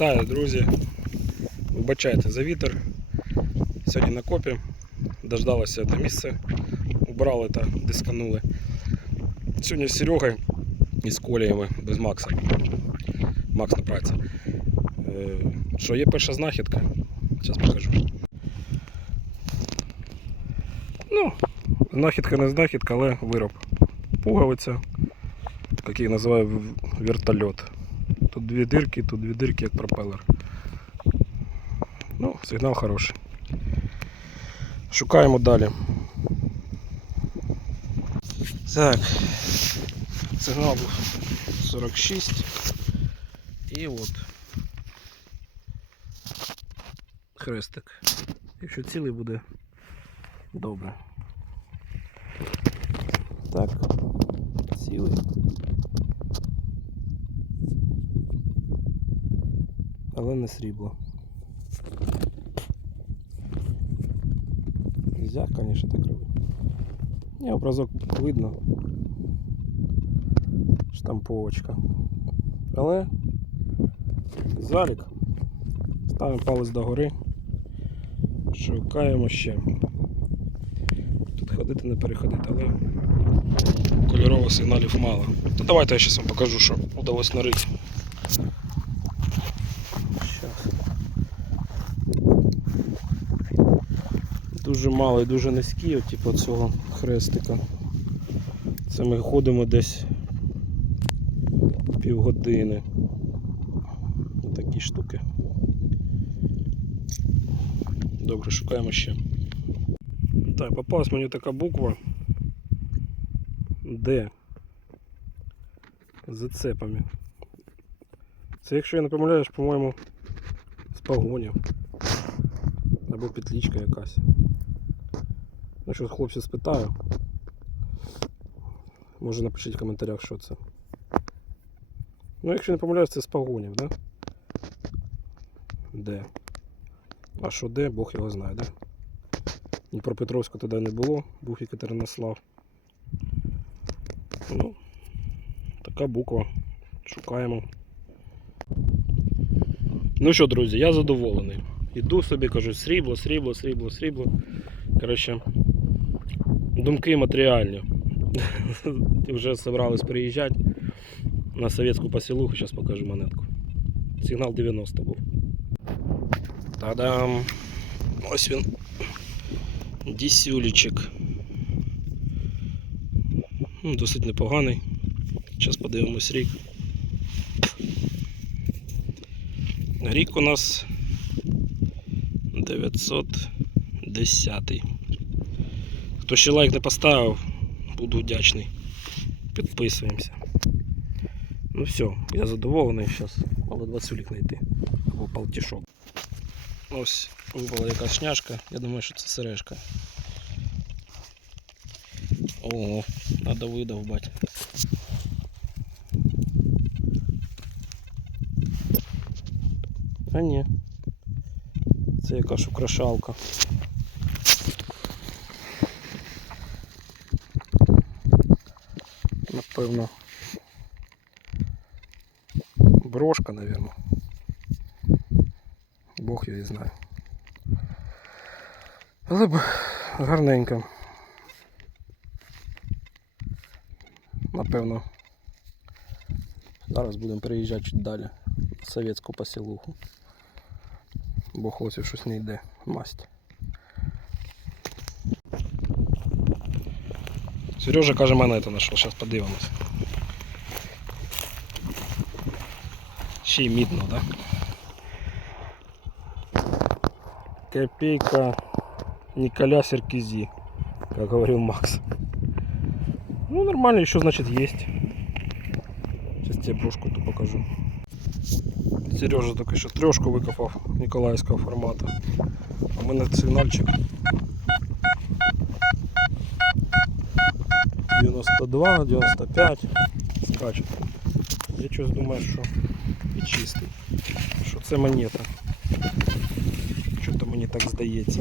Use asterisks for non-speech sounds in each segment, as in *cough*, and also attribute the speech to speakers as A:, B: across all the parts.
A: Вітаю, друзі. Вибачайте за вітер. Сьогодні на копі. Дождалося одне місце. Убрали та дисканули. Сьогодні з Серегою і з Коліями без Макса. Макс на праці. Е, Що є перша знахідка? Зараз покажу. Ну, знахідка не знахідка, але вироб. Пуговиця, як її називаю вертольот. Тут дві дирки, тут дві дирки, як пропелер. Ну, сигнал хороший. Шукаємо далі. Так. Сигнал був 46. І от. Хрестик. Якщо цілий буде добре. Так. Цілий. Але не срібло. Нельзя, конечно, так робити. Ні, образок видно. Штамповочка. Але залік. Ставимо палець догори. Шукаємо ще. Тут ходити не переходити, але кольорових сигналів мало. То давайте я зараз вам покажу, що вдалося нарити. Дуже мало і дуже низький, от, типу цього хрестика. Це ми ходимо десь півгодини. Такі штуки. Добре, шукаємо ще. Так, попалась мені така буква Д. Зацепами. Це, якщо я не помиляюсь, по-моєму, з погонів. Або петлічка якась. Ну що, хлопці спитаю. Може напишіть в коментарях, що це. Ну, якщо не помиляюсь, це з погонів, да? Де? А що де, Бог його знає, да? Дніпропетровська тоді не було, був Екатеринослав. Ну, така буква. Шукаємо. Ну що, друзі, я задоволений. Іду собі, кажу, срібло, срібло, срібло, срібло. Коротше, думки матеріальні. *laughs* Вже зібрались приїжджати на совєтську посілуху, зараз покажу монетку. Сигнал 90 був. Та-дам! Ось він. Дісюлічик. Ну, Досить непоганий. Зараз подивимось рік. Рік у нас 910. Хто ще лайк не поставив, буду вдячний. Підписуємося. Ну все, я задоволений зараз. Мало 20 знайти. Або палтішок. Ось випала якась шняшка. Я думаю, що це сережка. О, треба видовбати. А ні. Це якась украшалка. Напевно. Брошка, наверное. Бог її знає. Але б гарненько. Напевно. Зараз будемо переїжджати чуть далі. На совєтську посілуху. Бо хлопців щось не йде. Масть. Сережа каже, монету знайшов, зараз подивимось. Ще й мідно? Да? Копейка Николя Серкизи, как говорил Макс. Ну, нормально, еще значит есть. Сейчас тебе брошку эту покажу. Сережа только що трешку викопав Николаївського формату. А в мене 92, 95, скаче. Я щось думаю, що і чистий, що це монета. Що-то мені так здається.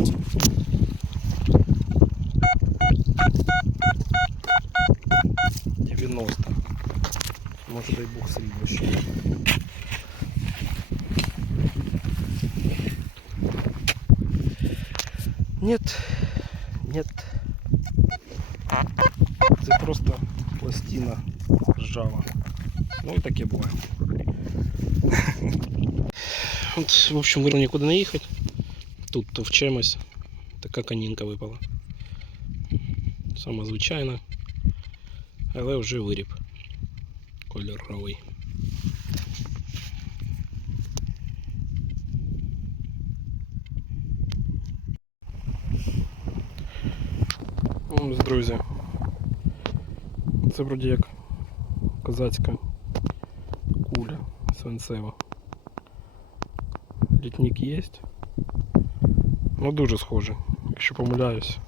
A: Може дай бог срібно ще. Нет, нет Це просто пластина ржава. Ну і таке буває. *laughs* От, в общем, вирішив нікуди не їхати. Тут товчемось. Така канінка випала. Сама звичайна. Але вже виріб. Кольоровий. Ось, друзі. Це вроді як козацька куля свинцева. Літник є. Ну дуже схоже. Якщо помиляюсь,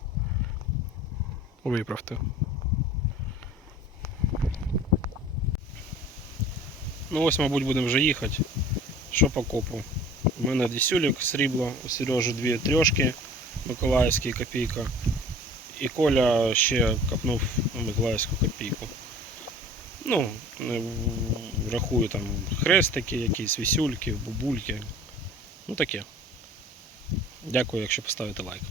A: виправте. Ну ось, мабуть, будемо вже їхати. Що по копу? У мене дісюлік срібло, у Сережі дві трьошки, Миколаївський копійка. І Коля ще копнув Миколаївську копійку. Ну, рахую там хрестики, якісь вісюльки, бубульки. Ну таке. Дякую, якщо поставите лайк.